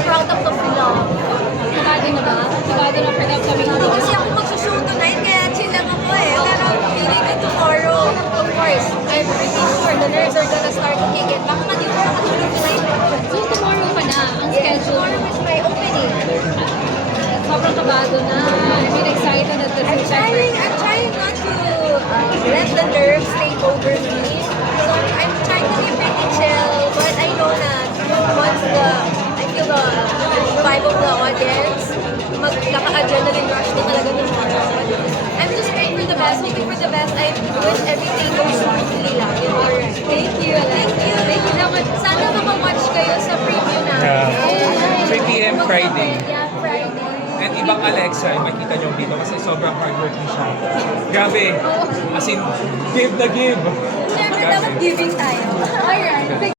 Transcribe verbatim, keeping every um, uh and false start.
proud of the vlog. Sigado na ba? Sigado na for the upcoming Hindi vlog? kasi ako magsushow tonight, kaya chill lang ako eh. Pero feeling ko tomorrow, of course, I'm pretty sure the nerves are gonna start to kick in. Baka hindi ko makatulog tonight. So tomorrow pa na ang Yes, schedule. tomorrow is my opening. Sobrang kabado na. I mean, excited at the I'm same time. trying, I'm trying not to uh, let the nerves take over me. So I'm, I'm trying to be pretty chill, but I know na once the, I feel the vibe of the audience, magkaka-adrenaline rush na talaga ng mga. I'm just praying for the best, hoping for the best. I wish everything goes smoothly lang. You know, alright. Thank you. Thank you. Thank you so much. Sana makawatch kayo sa preview na. Yeah. three p m Friday. Yeah, Friday. And ibang Alexa, makita nyo dito kasi sobrang hardworking siya. Grabe. As in, give na give. Siyempre, dapat giving tayo. Alright.